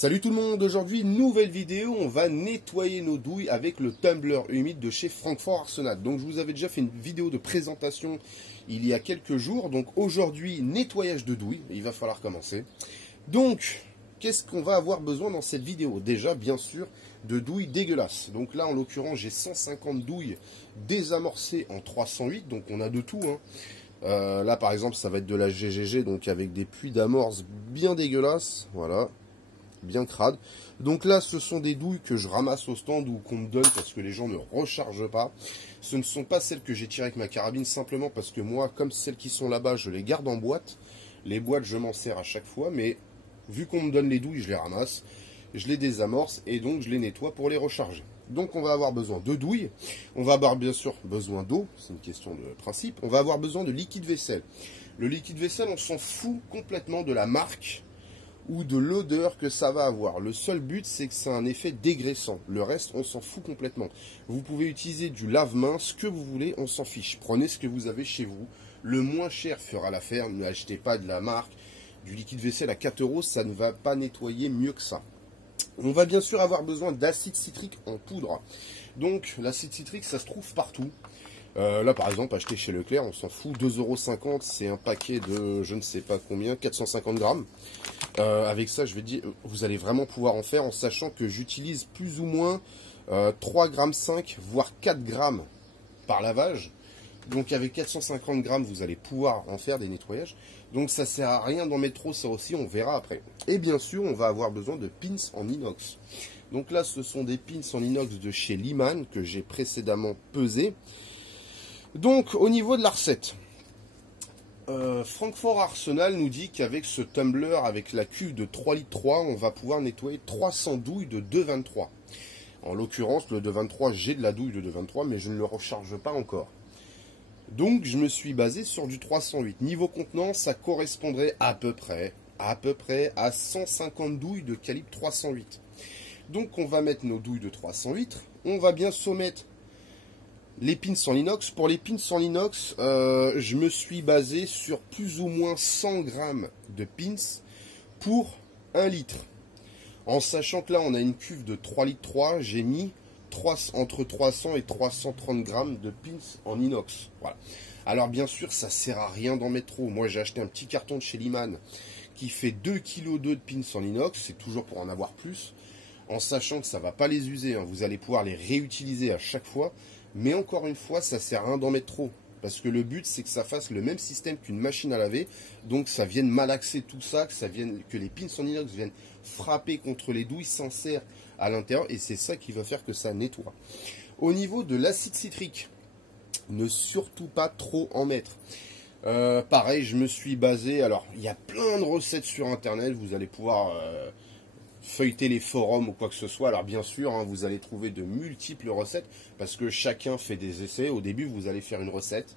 Salut tout le monde, aujourd'hui nouvelle vidéo, on va nettoyer nos douilles avec le tumbler humide de chez Francfort Arsenal. Donc je vous avais déjà fait une vidéo de présentation il y a quelques jours, donc aujourd'hui nettoyage de douilles, il va falloir commencer. Donc qu'est-ce qu'on va avoir besoin dans cette vidéo? Déjà bien sûr de douilles dégueulasses. Donc là en l'occurrence j'ai 150 douilles désamorcées en 308, donc on a de tout hein. Là par exemple ça va être de la GGG, donc avec des puits d'amorce bien dégueulasses, voilà. Bien crade. Donc là, ce sont des douilles que je ramasse au stand ou qu'on me donne parce que les gens ne rechargent pas. Ce ne sont pas celles que j'ai tirées avec ma carabine, simplement parce que moi, comme celles qui sont là-bas, je les garde en boîte. Les boîtes, je m'en sers à chaque fois, mais vu qu'on me donne les douilles, je les ramasse, je les désamorce et donc je les nettoie pour les recharger. Donc on va avoir besoin de douilles, on va avoir bien sûr besoin d'eau, c'est une question de principe. On va avoir besoin de liquide vaisselle. Le liquide vaisselle, on s'en fout complètement de la marque ou de l'odeur que ça va avoir. Le seul but, c'est que c'est un effet dégraissant. Le reste, on s'en fout complètement. Vous pouvez utiliser du lave-main, ce que vous voulez, on s'en fiche. Prenez ce que vous avez chez vous. Le moins cher fera l'affaire. Ne achetez pas de la marque. Du liquide vaisselle à 4 €, ça ne va pas nettoyer mieux que ça. On va bien sûr avoir besoin d'acide citrique en poudre. Donc, l'acide citrique, ça se trouve partout. Là, par exemple, acheter chez Leclerc, on s'en fout, 2,50 €, c'est un paquet de, je ne sais pas combien, 450 grammes. Avec ça, je vais dire, vous allez vraiment pouvoir en faire en sachant que j'utilise plus ou moins 3,5 g, voire 4 grammes par lavage. Donc avec 450 grammes, vous allez pouvoir en faire des nettoyages. Donc ça sert à rien d'en mettre trop, ça aussi, on verra après. Et bien sûr, on va avoir besoin de pins en inox. Donc là, ce sont des pins en inox de chez Liman que j'ai précédemment pesés. Donc au niveau de la recette, Francfort Arsenal nous dit qu'avec ce tumbler, avec la cuve de 3,3 litres, on va pouvoir nettoyer 300 douilles de 2,23. En l'occurrence, le 2,23, j'ai de la douille de 2,23, mais je ne le recharge pas encore. Donc je me suis basé sur du 308. Niveau contenance, ça correspondrait à peu près à 150 douilles de calibre 308. Donc on va mettre nos douilles de 308. On va bien soumettre les pins en inox. Pour les pins en inox, je me suis basé sur plus ou moins 100 grammes de pins pour 1 litre. En sachant que là, on a une cuve de 3,3 litres, j'ai mis entre 300 et 330 grammes de pins en inox. Voilà. Alors bien sûr, ça sert à rien d'en mettre trop. Moi, j'ai acheté un petit carton de chez Liman qui fait 2,2 kg de pins en inox. C'est toujours pour en avoir plus. En sachant que ça ne va pas les user. Hein. Vous allez pouvoir les réutiliser à chaque fois. Mais encore une fois, ça sert à rien d'en mettre trop. Parce que le but, c'est que ça fasse le même système qu'une machine à laver. Donc ça vienne malaxer tout ça, que les pins en inox viennent frapper contre les douilles sincères à l'intérieur. Et c'est ça qui va faire que ça nettoie. Au niveau de l'acide citrique, ne surtout pas trop en mettre. Pareil, je me suis basé... Alors, il y a plein de recettes sur Internet. Vous allez pouvoir... feuilleter les forums ou quoi que ce soit. Alors bien sûr, hein, vous allez trouver de multiples recettes parce que chacun fait des essais. Au début, vous allez faire une recette.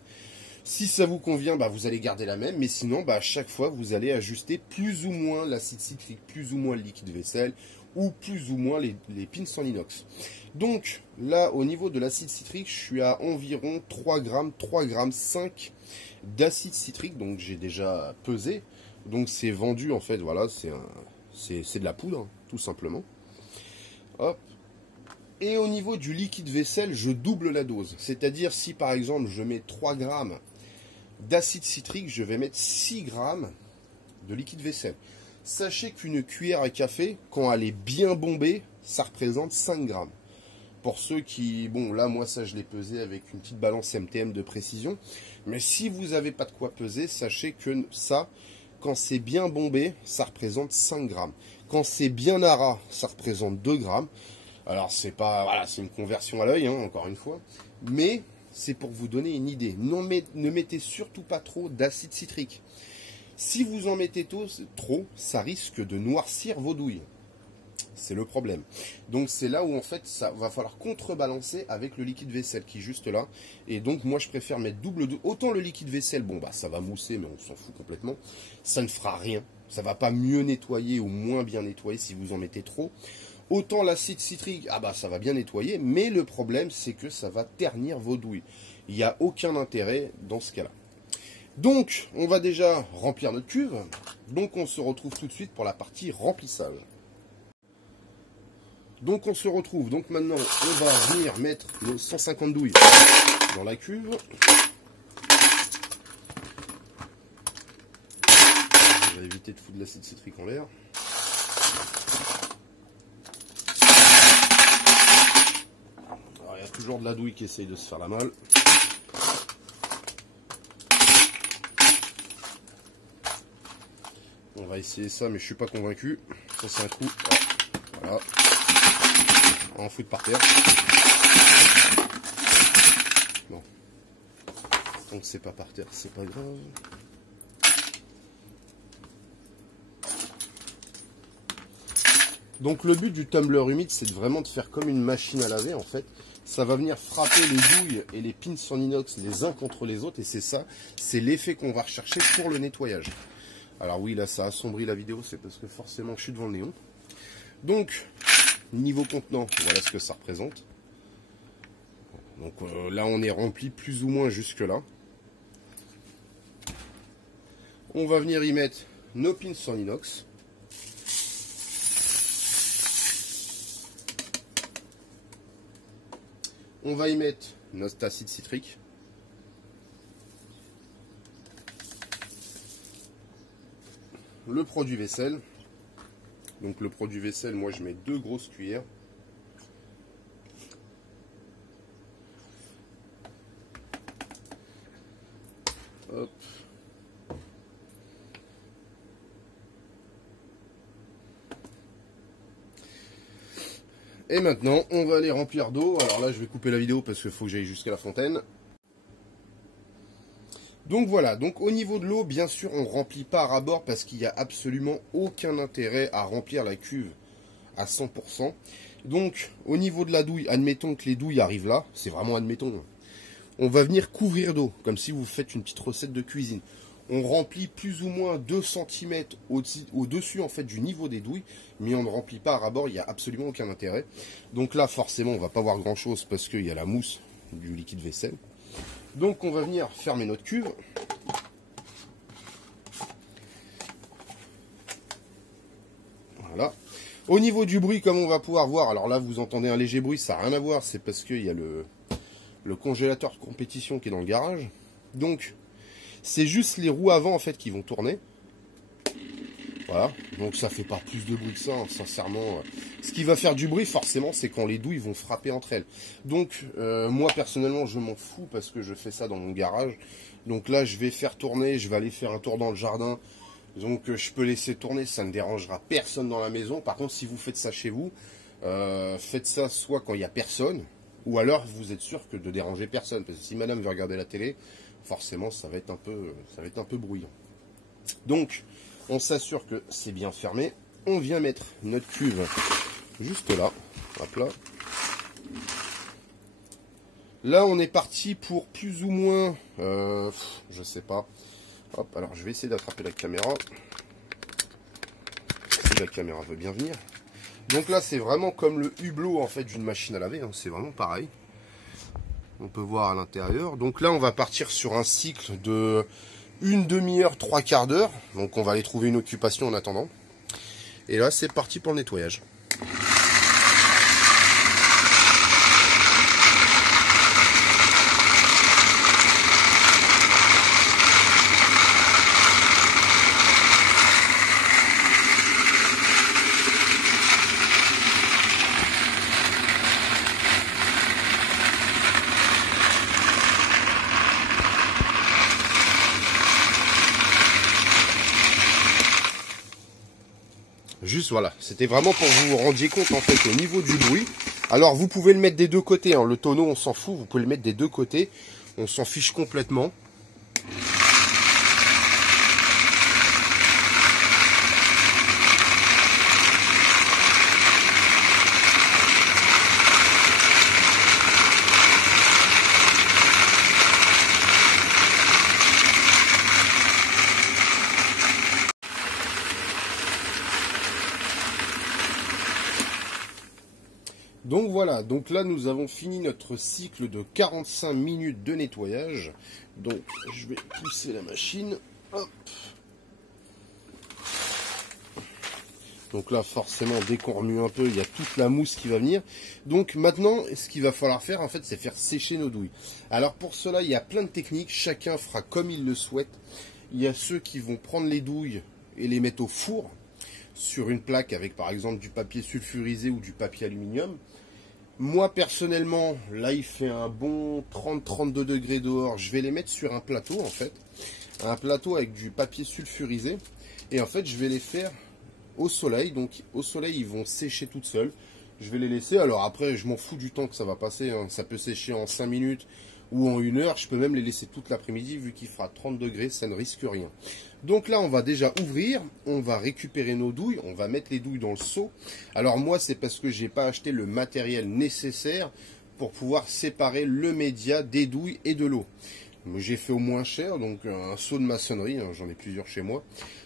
Si ça vous convient, bah, vous allez garder la même. Mais sinon, bah, à chaque fois, vous allez ajuster plus ou moins l'acide citrique, plus ou moins le liquide vaisselle ou plus ou moins les pins en inox. Donc là, au niveau de l'acide citrique, je suis à environ 3 grammes, 3,5 grammes d'acide citrique. Donc j'ai déjà pesé. Donc c'est vendu en fait, voilà, c'est de la poudre, tout simplement. Hop. Et au niveau du liquide vaisselle, je double la dose. C'est-à-dire, si par exemple, je mets 3 grammes d'acide citrique, je vais mettre 6 grammes de liquide vaisselle. Sachez qu'une cuillère à café, quand elle est bien bombée, ça représente 5 grammes. Pour ceux qui... Bon, là, moi, ça, je l'ai pesé avec une petite balance MTM de précision. Mais si vous n'avez pas de quoi peser, sachez que ça... Quand c'est bien bombé, ça représente 5 grammes. Quand c'est bien à ras, ça représente 2 grammes. Alors, c'est pas, voilà, c'est une conversion à l'œil, hein, encore une fois. Mais c'est pour vous donner une idée. Ne mettez surtout pas trop d'acide citrique. Si vous en mettez trop, ça risque de noircir vos douilles. C'est le problème. Donc c'est là où en fait ça va falloir contrebalancer avec le liquide vaisselle qui est juste là. Et donc moi je préfère mettre double de... Autant le liquide vaisselle, bon bah ça va mousser mais on s'en fout complètement. Ça ne fera rien. Ça va pas mieux nettoyer ou moins bien nettoyer si vous en mettez trop. Autant l'acide citrique, ah bah ça va bien nettoyer. Mais le problème c'est que ça va ternir vos douilles. Il n'y a aucun intérêt dans ce cas-là. Donc on va déjà remplir notre cuve. Donc on se retrouve tout de suite pour la partie remplissage. Donc on se retrouve. Donc maintenant, on va venir mettre nos 150 douilles dans la cuve. On va éviter de foutre de l'acide citrique en l'air. Alors, il y a toujours de la douille qui essaye de se faire la malle. On va essayer ça, mais je suis pas convaincu. Ça c'est un coup. Voilà. On va en foutre par terre. Bon. Tant que c'est pas par terre, c'est pas grave. Donc le but du tumbler humide, c'est vraiment de faire comme une machine à laver en fait. Ça va venir frapper les douilles et les pins en inox les uns contre les autres, et c'est ça, c'est l'effet qu'on va rechercher pour le nettoyage. Alors oui, là ça assombrit la vidéo, c'est parce que forcément je suis devant le néon. Donc, niveau contenant, voilà ce que ça représente. Donc là on est rempli plus ou moins jusque là. On va venir y mettre nos pins en inox. On va y mettre notre acide citrique. Le produit vaisselle. Donc le produit vaisselle, moi je mets 2 grosses cuillères. Hop. Et maintenant, on va aller remplir d'eau. Alors là, je vais couper la vidéo parce qu'il faut que j'aille jusqu'à la fontaine. Donc voilà, donc au niveau de l'eau, bien sûr, on ne remplit pas à ras-bord parce qu'il n'y a absolument aucun intérêt à remplir la cuve à 100%. Donc, au niveau de la douille, admettons que les douilles arrivent là, c'est vraiment admettons. On va venir couvrir d'eau, comme si vous faites une petite recette de cuisine. On remplit plus ou moins 2 cm au-dessus en fait du niveau des douilles, mais on ne remplit pas à ras-bord, il n'y a absolument aucun intérêt. Donc là, forcément, on ne va pas voir grand-chose parce qu'il y a la mousse du liquide vaisselle. Donc on va venir fermer notre cuve. Voilà. Au niveau du bruit, comme on va pouvoir voir, alors là vous entendez un léger bruit, ça n'a rien à voir, c'est parce qu'il y a le congélateur de compétition qui est dans le garage. Donc c'est juste les roues avant en fait qui vont tourner. Voilà, donc ça fait pas plus de bruit que ça, hein, sincèrement. Ce qui va faire du bruit, forcément, c'est quand les douilles vont frapper entre elles. Donc, moi, personnellement, je m'en fous parce que je fais ça dans mon garage. Donc là, je vais faire tourner, je vais aller faire un tour dans le jardin. Donc, je peux laisser tourner, ça ne dérangera personne dans la maison. Par contre, si vous faites ça chez vous, faites ça soit quand il n'y a personne, ou alors vous êtes sûr que de déranger personne. Parce que si madame veut regarder la télé, forcément, ça va être un peu bruyant. Donc, on s'assure que c'est bien fermé. On vient mettre notre cuve juste là. Hop là. Là, on est parti pour plus ou moins, je sais pas. Hop, alors je vais essayer d'attraper la caméra. Si la caméra veut bien venir. Donc là, c'est vraiment comme le hublot en fait d'une machine à laver. Hein. C'est vraiment pareil. On peut voir à l'intérieur. Donc là, on va partir sur un cycle de une demi-heure, 3/4 d'heure. Donc on va aller trouver une occupation en attendant. Et là, c'est parti pour le nettoyage. Juste voilà, c'était vraiment pour que vous vous rendiez compte en fait au niveau du bruit. Alors vous pouvez le mettre des deux côtés, hein. Le tonneau on s'en fout, vous pouvez le mettre des deux côtés, on s'en fiche complètement. Donc voilà, donc là nous avons fini notre cycle de 45 minutes de nettoyage. Donc je vais pousser la machine. Hop. Donc là, forcément, dès qu'on remue un peu, il y a toute la mousse qui va venir. Donc maintenant, ce qu'il va falloir faire, en fait, c'est faire sécher nos douilles. Alors pour cela, il y a plein de techniques. Chacun fera comme il le souhaite. Il y a ceux qui vont prendre les douilles et les mettre au four sur une plaque avec, par exemple, du papier sulfurisé ou du papier aluminium. Moi, personnellement, là, il fait un bon 30-32 degrés dehors. Je vais les mettre sur un plateau, en fait. Un plateau avec du papier sulfurisé. Et en fait, je vais les faire au soleil. Donc, au soleil, ils vont sécher toutes seules. Je vais les laisser. Alors après, je m'en fous du temps que ça va passer, hein. Ça peut sécher en 5 minutes ou en 1 heure. Je peux même les laisser toute l'après-midi. Vu qu'il fera 30 degrés, ça ne risque rien. Donc là, on va déjà ouvrir, on va récupérer nos douilles, on va mettre les douilles dans le seau. Alors moi, c'est parce que j'ai pas acheté le matériel nécessaire pour pouvoir séparer le média des douilles et de l'eau. J'ai fait au moins cher, donc un seau de maçonnerie, hein, j'en ai plusieurs chez moi.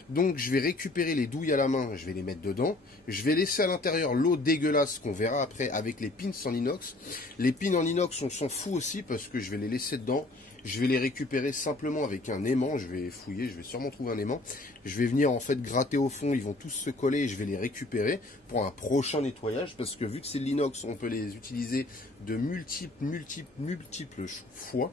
Donc je vais récupérer les douilles à la main, je vais les mettre dedans. Je vais laisser à l'intérieur l'eau dégueulasse qu'on verra après avec les pins en inox. Les pins en inox, on s'en fout aussi parce que je vais les laisser dedans. Je vais les récupérer simplement avec un aimant, je vais fouiller, je vais sûrement trouver un aimant. Je vais venir en fait gratter au fond, ils vont tous se coller et je vais les récupérer pour un prochain nettoyage. Parce que vu que c'est de l'inox, on peut les utiliser de multiples fois.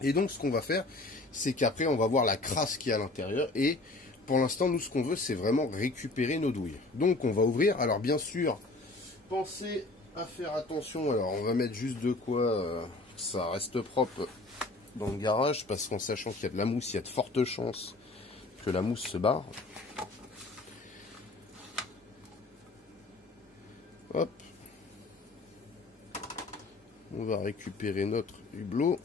Et donc ce qu'on va faire, c'est qu'après on va voir la crasse qu'il y a à l'intérieur. Et pour l'instant, nous ce qu'on veut, c'est vraiment récupérer nos douilles. Donc on va ouvrir, alors bien sûr, pensez à faire attention. Alors on va mettre juste de quoi ça reste propre dans le garage, parce qu'en sachant qu'il y a de la mousse, il y a de fortes chances que la mousse se barre. Hop. On va récupérer notre hublot.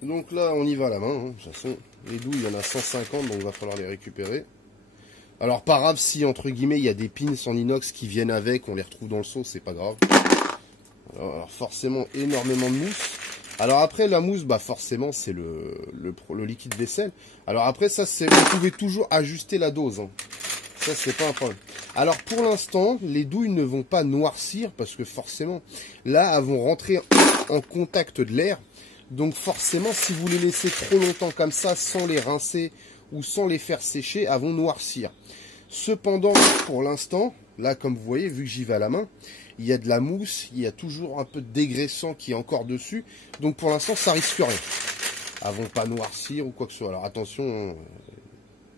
Donc là, on y va à la main. Hein. De toute façon, les douilles, il y en a 150, donc il va falloir les récupérer. Alors, pas grave si, entre guillemets, il y a des pins en inox qui viennent avec, on les retrouve dans le seau, c'est pas grave. Alors forcément énormément de mousse. Alors après la mousse, bah forcément c'est le liquide vaisselle. Alors après ça, vous pouvez toujours ajuster la dose. Hein. Ça c'est pas un problème. Alors pour l'instant, les douilles ne vont pas noircir parce que forcément là elles vont rentrer en contact de l'air. Donc forcément si vous les laissez trop longtemps comme ça sans les rincer ou sans les faire sécher, elles vont noircir. Cependant pour l'instant, là comme vous voyez, vu que j'y vais à la main, il y a de la mousse, il y a toujours un peu de dégraissant qui est encore dessus. Donc pour l'instant, ça risque rien. Elles vont pas noircir ou quoi que ce soit. Alors attention,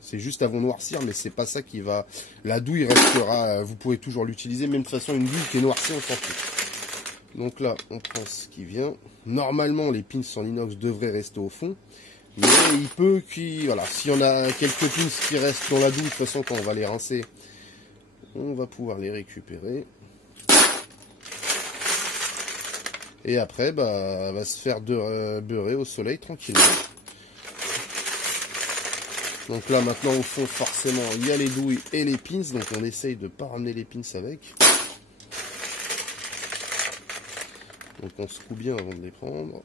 c'est juste elles vont noircir, mais c'est pas ça qui va... La douille restera, vous pouvez toujours l'utiliser. Même de toute façon, une douille qui est noircie, on s'en fout. Donc là, on prend ce qui vient. Normalement, les pins en inox devraient rester au fond. Mais il peut qu'il... Voilà, s'il y en a quelques pins qui restent dans la douille, de toute façon, quand on va les rincer, on va pouvoir les récupérer. Et après, bah, elle va se faire beurrer au soleil tranquillement. Donc là, maintenant, au fond, forcément, il y a les douilles et les pins. Donc on essaye de ne pas ramener les pins avec. Donc on secoue bien avant de les prendre.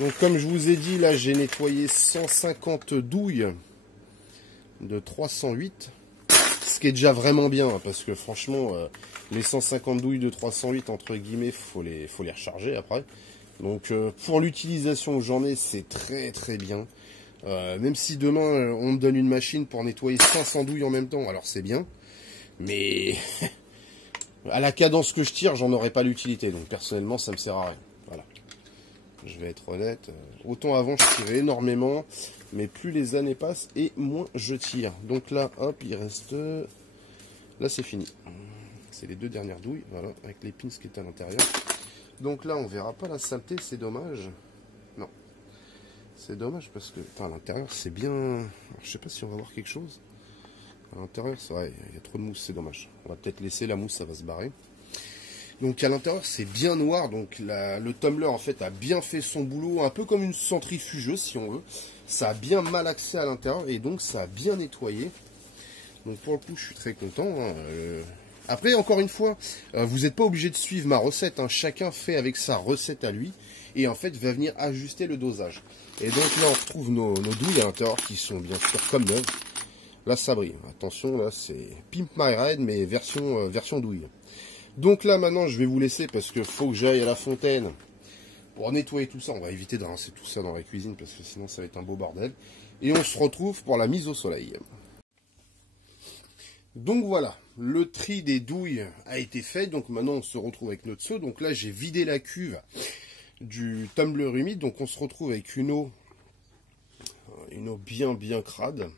Donc comme je vous ai dit, là, j'ai nettoyé 150 douilles de 308. Ce qui est déjà vraiment bien, hein, parce que franchement, les 150 douilles de 308, entre guillemets, faut les recharger après. Donc pour l'utilisation que j'en ai, c'est très très bien. Même si demain, on me donne une machine pour nettoyer 500 douilles en même temps, alors c'est bien. Mais à la cadence que je tire, j'en aurai pas l'utilité. Donc personnellement, ça me sert à rien. Voilà. Je vais être honnête. Autant avant, je tirais énormément. Mais plus les années passent et moins je tire. Donc là, hop, il reste... Là, c'est fini. C'est les deux dernières douilles, voilà, avec les pins qui étaient à l'intérieur. Donc là, on verra pas la saleté, c'est dommage. Non. C'est dommage parce que... Enfin, à l'intérieur, c'est bien... Alors, je sais pas si on va voir quelque chose. À l'intérieur, c'est vrai, il y a trop de mousse, c'est dommage. On va peut-être laisser la mousse, ça va se barrer. Donc à l'intérieur, c'est bien noir. Donc le tumbler, en fait, a bien fait son boulot. Un peu comme une centrifugeuse, si on veut. Ça a bien malaxé à l'intérieur et donc ça a bien nettoyé. Donc pour le coup, je suis très content. Hein. Après, encore une fois, vous n'êtes pas obligé de suivre ma recette. Hein. Chacun fait avec sa recette à lui. Et en fait, va venir ajuster le dosage. Et donc là, on retrouve nos douilles à l'intérieur qui sont bien sûr comme neuves. Là, ça brille. Attention, là, c'est Pimp My Ride, mais version douille. Donc là, maintenant, je vais vous laisser parce que faut que j'aille à la fontaine Pour nettoyer tout ça, on va éviter de rincer tout ça dans la cuisine parce que sinon ça va être un beau bordel. Et on se retrouve pour la mise au soleil. Donc voilà, le tri des douilles a été fait. Donc maintenant on se retrouve avec notre seau. Donc là j'ai vidé la cuve du tumbler humide. Donc on se retrouve avec une eau bien crade.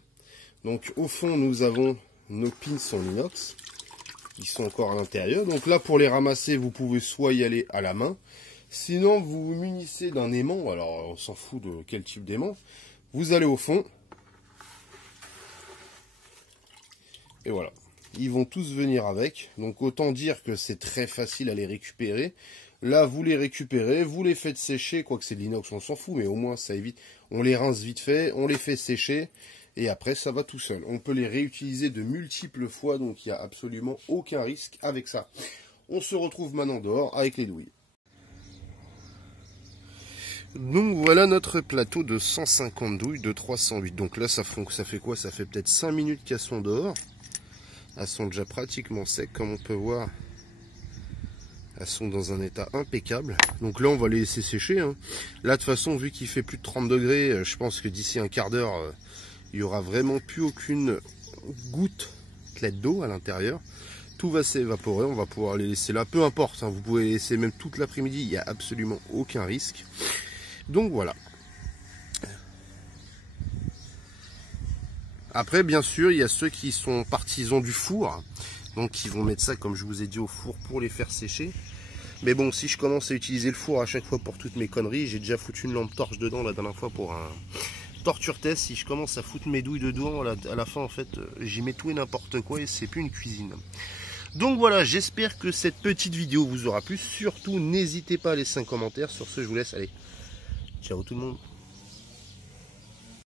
Donc au fond nous avons nos pins en inox. Ils sont encore à l'intérieur. Donc là pour les ramasser vous pouvez soit y aller à la main. Sinon, vous vous munissez d'un aimant, alors on s'en fout de quel type d'aimant. Vous allez au fond. Et voilà. Ils vont tous venir avec. Donc autant dire que c'est très facile à les récupérer. Là, vous les récupérez, vous les faites sécher. Quoique c'est de l'inox, on s'en fout, mais au moins ça évite. On les rince vite fait, on les fait sécher. Et après, ça va tout seul. On peut les réutiliser de multiples fois, donc il n'y a absolument aucun risque avec ça. On se retrouve maintenant dehors avec les douilles. Donc voilà notre plateau de 150 douilles de 308. Donc là ça fait quoi? Ça fait peut-être 5 minutes qu'elles sont dehors. Elles sont déjà pratiquement secs comme on peut voir. Elles sont dans un état impeccable. Donc là on va les laisser sécher. Là de toute façon vu qu'il fait plus de 30 degrés, je pense que d'ici un quart d'heure il n'y aura vraiment plus aucune goutte d'eau à l'intérieur. Tout va s'évaporer, on va pouvoir les laisser là. Peu importe, vous pouvez les laisser même toute l'après-midi, il n'y a absolument aucun risque. Donc voilà. Après, bien sûr, il y a ceux qui sont partisans du four. Donc, qui vont mettre ça, comme je vous ai dit, au four pour les faire sécher. Mais bon, si je commence à utiliser le four à chaque fois pour toutes mes conneries, j'ai déjà foutu une lampe torche dedans la dernière fois pour un torture test. Si je commence à foutre mes douilles dedans, à la fin, en fait, j'y mets tout et n'importe quoi et c'est plus une cuisine. Donc voilà, j'espère que cette petite vidéo vous aura plu. Surtout, n'hésitez pas à laisser un commentaire. Sur ce, je vous laisse. Allez. Ciao tout le monde.